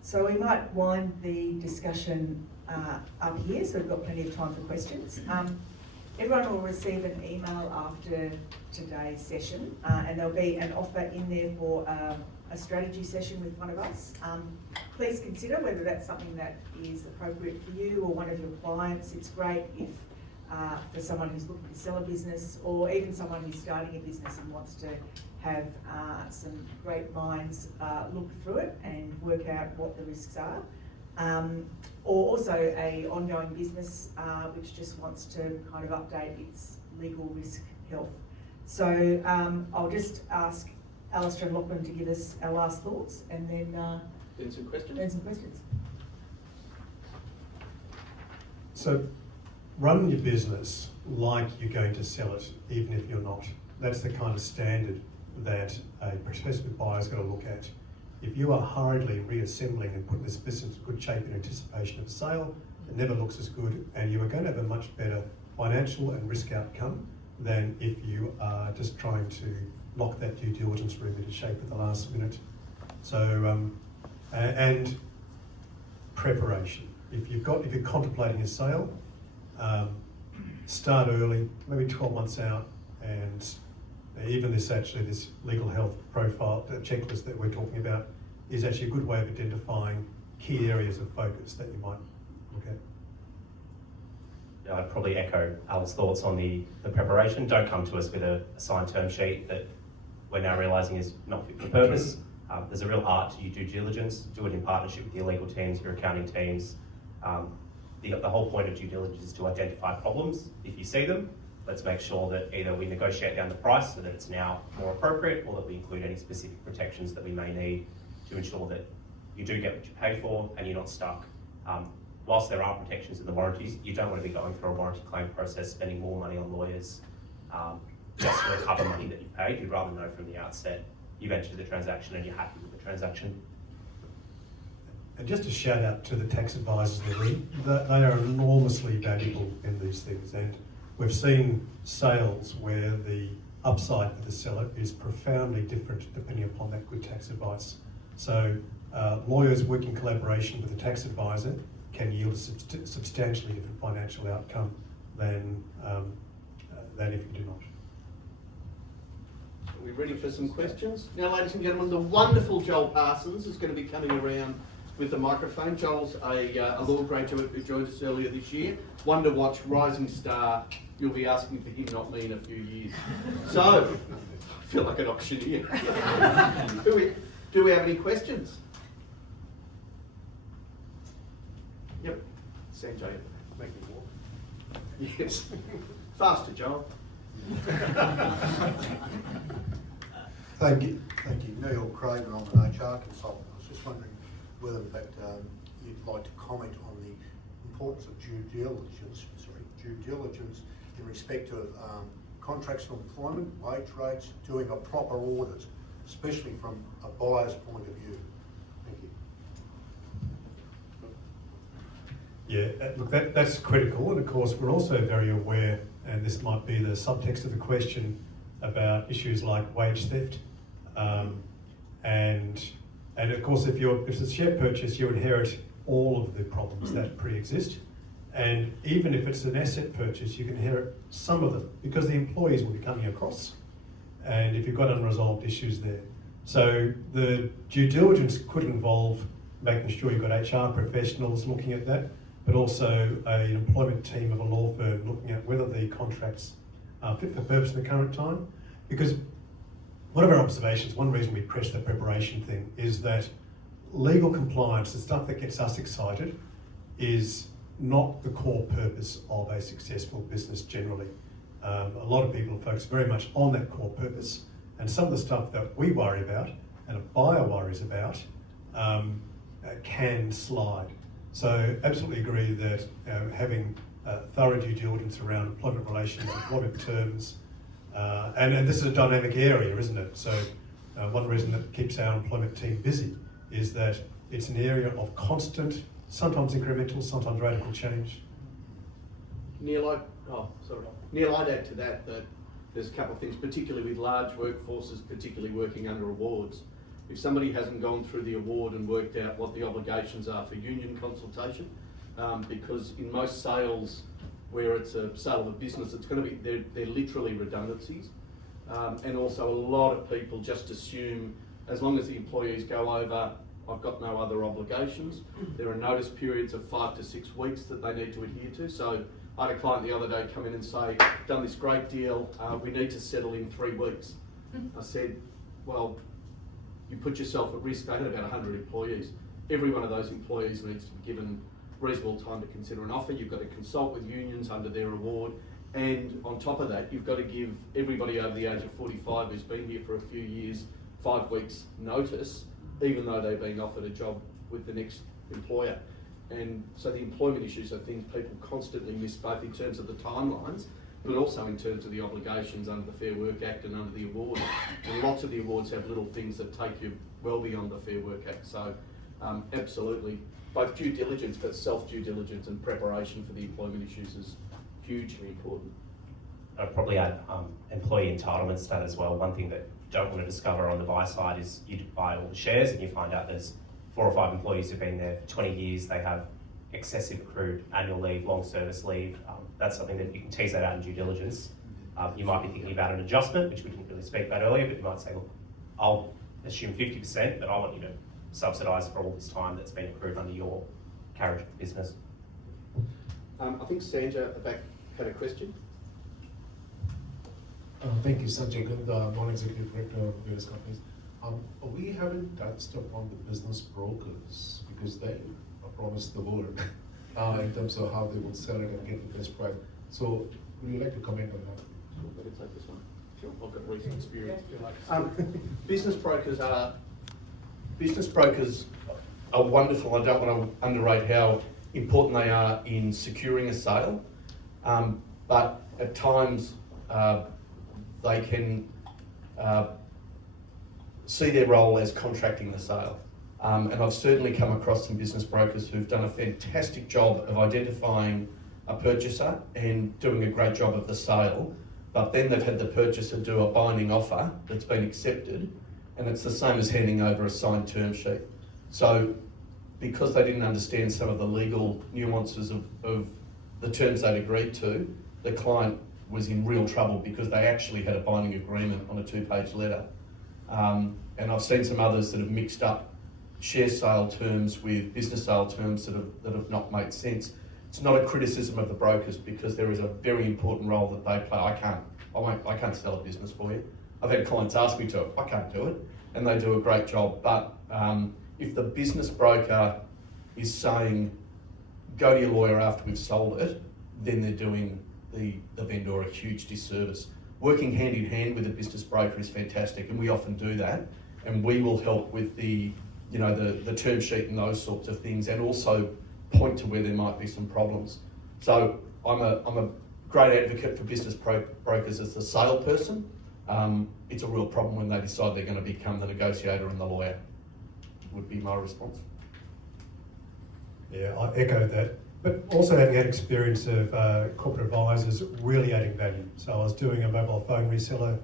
So we might wind the discussion up here, so we've got plenty of time for questions. Everyone will receive an email after today's session, and there'll be an offer in there for a strategy session with one of us. Please consider whether that's something that is appropriate for you or one of your clients. It's great if for someone who's looking to sell a business, or even someone who's starting a business and wants to have some great minds look through it and work out what the risks are. Or also a ongoing business which just wants to kind of update its legal risk health. So I'll just ask Alistair and Lachlan to give us our last thoughts, and then Some questions? then some questions. So run your business like you're going to sell it, even if you're not. That's the kind of standard that a prospective buyer's got to look at. If you are hurriedly reassembling and putting this business in good shape in anticipation of a sale, it never looks as good, and you are going to have a much better financial and risk outcome than if you are just trying to lock that due diligence room into shape at the last minute. So, and preparation. If you're contemplating a sale, start early, maybe 12 months out, and even this legal health profile checklist that we're talking about is actually a good way of identifying key areas of focus that you might look at. Yeah, I'd probably echo Al's thoughts on the preparation. Don't come to us with a signed term sheet that we're now realising is not fit for purpose. There's a real art to your due diligence. Do it in partnership with your legal teams, your accounting teams. The whole point of due diligence is to identify problems. If you see them, let's make sure that either we negotiate down the price so that it's now more appropriate, or that we include any specific protections that we may need to ensure that you do get what you pay for and you're not stuck. Whilst there are protections in the warranties, you don't want to be going through a warranty claim process, spending more money on lawyers just to recover money that you paid. You'd rather know from the outset you've entered the transaction and you're happy with the transaction. And just a shout out to the tax advisors in the room. They are enormously valuable in these things, and we've seen sales where the upside for the seller is profoundly different depending upon that good tax advice. So lawyers working in collaboration with a tax advisor can yield a substantially different financial outcome than if you do not. Are we ready for some questions? Now, ladies and gentlemen, the wonderful Joel Parsons is going to be coming around with the microphone. Joel's a law graduate who joined us earlier this year. Wonder Watch, rising star. You'll be asking for him, not me, in a few years. So, I feel like an auctioneer. Do we have any questions? Yep. Sanjay, make me walk. Yes. Faster, Joel. Thank you. Neil Craven, I'm an HR consultant. I was just wondering whether, in fact, you'd like to comment on the importance of due diligence in respect of contracts of employment, wage rates, doing a proper audit, especially from a buyer's point of view. Thank you. Yeah, look, that's critical, and of course we're also very aware, and this might be the subtext of the question, about issues like wage theft, and of course if it's a share purchase, you inherit all of the problems that pre-exist, and even if it's an asset purchase, you can inherit some of them because the employees will be coming across, and if you've got unresolved issues there. So the due diligence could involve making sure you've got HR professionals looking at that, but also an employment team of a law firm looking at whether the contracts are fit for purpose in the current time. Because one of our observations, one reason we press the preparation thing, is that legal compliance, the stuff that gets us excited, is not the core purpose of a successful business generally. A lot of people focus very much on that core purpose, and some of the stuff that we worry about and a buyer worries about can slide. So absolutely agree that having thorough due diligence around employment relations, employment terms, and this is a dynamic area, isn't it? So one reason that keeps our employment team busy is that it's an area of constant, sometimes incremental, sometimes radical change. Neil, I'd add to that there's a couple of things, particularly with large workforces, particularly working under awards. If somebody hasn't gone through the award and worked out what the obligations are for union consultation, because in most sales where it's a sale of a business, it's going to be, they're literally redundancies. And also a lot of people just assume as long as the employees go over, I've got no other obligations. There are notice periods of 5 to 6 weeks that they need to adhere to. So I had a client the other day come in and say, done this great deal, we need to settle in 3 weeks. I said, well, you put yourself at risk. They had about 100 employees. Every one of those employees needs to be given reasonable time to consider an offer. You've got to consult with unions under their award. And on top of that, you've got to give everybody over the age of 45 who's been here for a few years 5 weeks notice, even though they're being offered a job with the next employer. And so the employment issues are things people constantly miss, both in terms of the timelines, but also in terms of the obligations under the Fair Work Act and under the award. And lots of the awards have little things that take you well beyond the Fair Work Act. So absolutely, both due diligence, but self-due diligence and preparation for the employment issues is hugely important. I'd probably add employee entitlement stat as well. One thing that you don't want to discover on the buy side is you buy all the shares and you find out there's 4 or 5 employees who've been there for 20 years. They have excessive accrued annual leave, long service leave. That's something that you can tease that out in due diligence. You might be thinking about an adjustment, which we didn't really speak about earlier, but you might say, look, I'll assume 50%, but I want you to subsidise for all this time that's been accrued under your carriage of business. I think Sandra at the back had a question. Thank you, Sanjay Gunda, Non-Executive Director of various companies. We haven't touched upon the business brokers because they promised the world in terms of how they would sell it and get the best price. So, would you like to comment on that? Sure, let me take this one. Sure, I've got recent experience. Business brokers are wonderful. I don't want to underrate how important they are in securing a sale, but at times they can see their role as contracting the sale. And I've certainly come across some business brokers who've done a fantastic job of identifying a purchaser and doing a great job of the sale, but then they've had the purchaser do a binding offer that's been accepted, and it's the same as handing over a signed term sheet. So because they didn't understand some of the legal nuances of the terms they'd agreed to, the client was in real trouble because they actually had a binding agreement on a 2-page letter. And I've seen some others that have mixed up share sale terms with business sale terms that have not made sense. It's not a criticism of the brokers because there is a very important role that they play. I can't sell a business for you. I've had clients ask me to, I can't do it, and they do a great job. But if the business broker is saying, go to your lawyer after we've sold it, then they're doing the vendor a huge disservice. Working hand in hand with a business broker is fantastic, and we often do that. And we will help with the term sheet and those sorts of things, and also point to where there might be some problems. So I'm a great advocate for business brokers as the salesperson. It's a real problem when they decide they're going to become the negotiator and the lawyer, would be my response. Yeah, I echo that. But also having had experience of corporate advisors really adding value. So I was doing a mobile phone reseller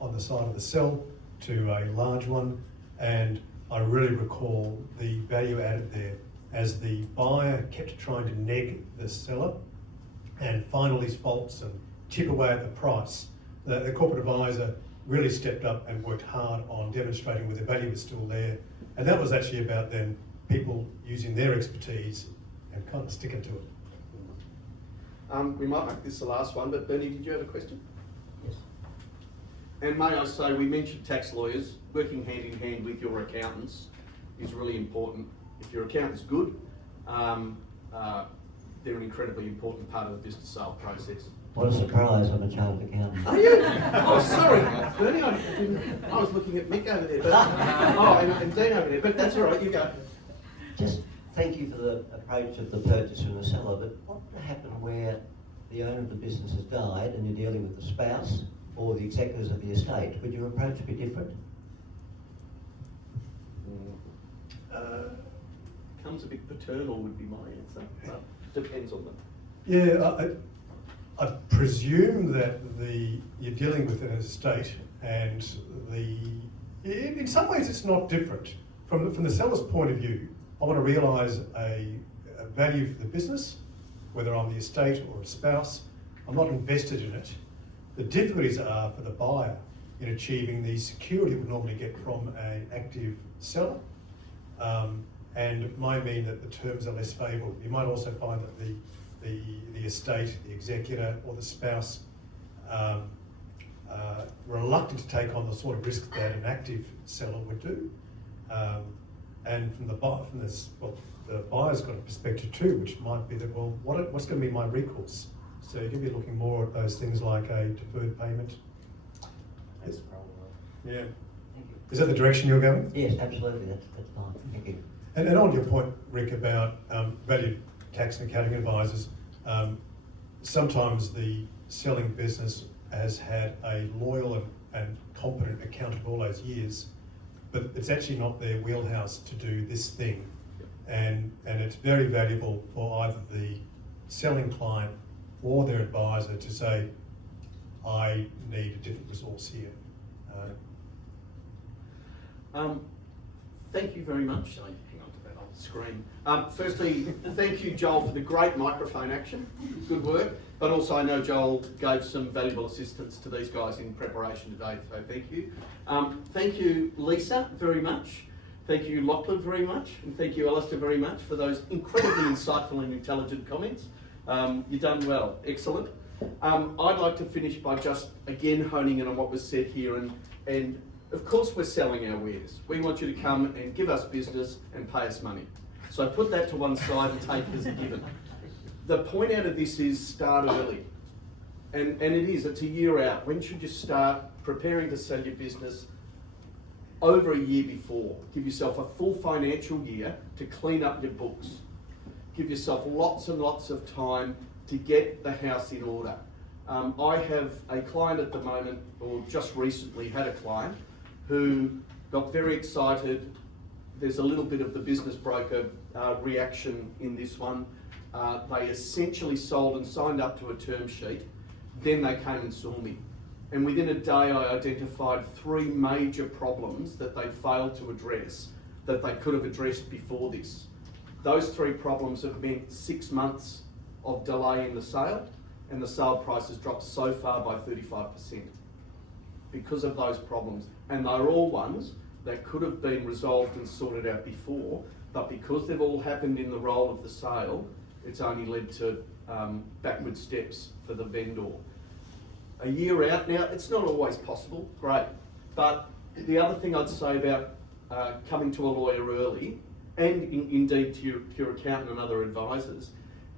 on the side of the cell to a large one, and I really recall the value added there as the buyer kept trying to neg the seller and find all these faults and chip away at the price. The corporate advisor really stepped up and worked hard on demonstrating whether the value was still there. And that was actually about then people using their expertise and kind of sticking to it. We might make this the last one, but Bernie, did you have a question? Yes. And may I say, we mentioned tax lawyers. Working hand in hand with your accountants is really important. If your accountant's good, they're an incredibly important part of the business sale process. What a surprise, I'm a chartered accountant. Are you? Oh, sorry, Bernie, I was looking at Mick over there, but and Dean over there, but that's all right, you go. Just thank you for the approach of the purchaser and the seller, but what would happen where the owner of the business has died and you're dealing with the spouse or the executors of the estate? Would your approach be different? Comes a bit paternal would be my answer, but depends on them. Yeah, I presume that you're dealing with an estate, and in some ways it's not different. From the seller's point of view, I want to realise a value for the business, whether I'm the estate or a spouse. I'm not invested in it. The difficulties are for the buyer in achieving the security we normally get from an active seller. And it might mean that the terms are less favourable. You might also find that the estate, the executor or the spouse reluctant to take on the sort of risk that an active seller would do. And from the buyer's got a perspective too, which might be that, well, what's going to be my recourse? So you're going to be looking more at those things like a deferred payment. That's probably. Yeah. Is that the direction you're going? Yes, absolutely, that's fine, thank you. And on your point, Rick, about value tax and accounting advisors, sometimes the selling business has had a loyal and competent accountant all those years, but it's actually not their wheelhouse to do this thing. And it's very valuable for either the selling client or their advisor to say, I need a different resource here. Thank you very much. Hang on to that old screen. Firstly, thank you, Joel, for the great microphone action. Good work. But also, I know Joel gave some valuable assistance to these guys in preparation today, so thank you. Thank you, Lisa, very much. Thank you, Lachlan, very much. And thank you, Alistair, very much for those incredibly insightful and intelligent comments. You've done well. Excellent. I'd like to finish by just, again, honing in on what was said here. And of course, we're selling our wares. We want you to come and give us business and pay us money. So put that to one side and take it as a given. The point out of this is start early. And it's a year out. When should you start preparing to sell your business? Over a year before. Give yourself a full financial year to clean up your books. Give yourself lots and lots of time to get the house in order. I have a client at the moment, or just recently had a client, who got very excited. There's a little bit of the business broker reaction in this one. They essentially sold and signed up to a term sheet. Then they came and saw me. And within a day, I identified 3 major problems that they failed to address that they could have addressed before this. Those 3 problems have meant 6 months of delay in the sale, and the sale price has dropped so far by 35% because of those problems. And they're all ones that could have been resolved and sorted out before, but because they've all happened in the role of the sale, it's only led to backward steps for the vendor. A year out now, it's not always possible, great. But the other thing I'd say about coming to a lawyer early, and indeed to your accountant and other advisors,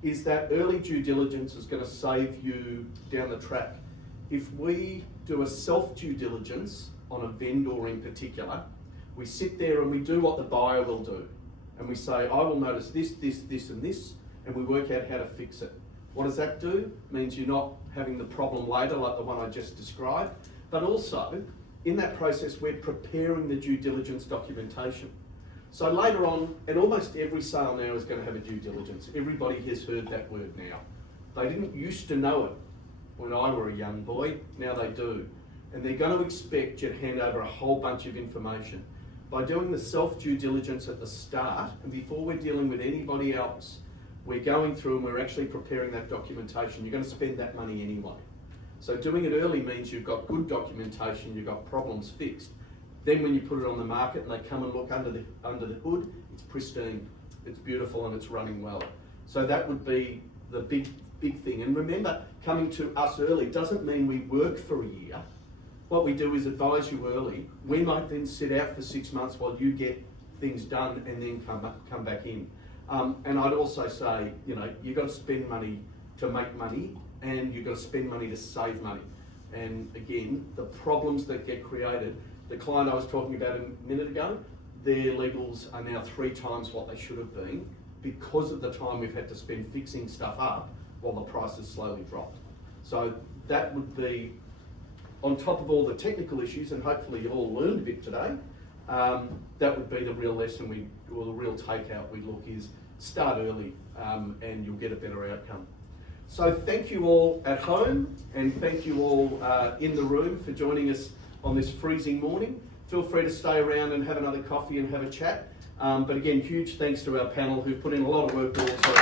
is that early due diligence is going to save you down the track. If we do a self-due diligence on a vendor in particular, we sit there and we do what the buyer will do. And we say, I will notice this, this, this and this, and we work out how to fix it. What does that do? It means you're not having the problem later like the one I just described, but also in that process we're preparing the due diligence documentation. So later on, and almost every sale now is going to have a due diligence. Everybody has heard that word now. They didn't used to know it when I were a young boy, now they do. And they're going to expect you to hand over a whole bunch of information. By doing the self-due diligence at the start, and before we're dealing with anybody else, we're going through and we're actually preparing that documentation. You're going to spend that money anyway. So doing it early means you've got good documentation, you've got problems fixed. Then when you put it on the market and they come and look under the hood, it's pristine, it's beautiful and it's running well. So that would be the big thing. And remember, coming to us early doesn't mean we work for a year. What we do is advise you early. We might then sit out for 6 months while you get things done and then come back in. And I'd also say, you've got to spend money to make money and you've got to spend money to save money. And again, the problems that get created, the client I was talking about a minute ago, their legals are now 3 times what they should have been because of the time we've had to spend fixing stuff up while the prices slowly dropped. So that would be, on top of all the technical issues, and hopefully you all learned a bit today, that would be the real lesson or the real takeout we look is start early and you'll get a better outcome. So thank you all at home and thank you all in the room for joining us on this freezing morning. Feel free to stay around and have another coffee and have a chat. But again, huge thanks to our panel who've put in a lot of work also.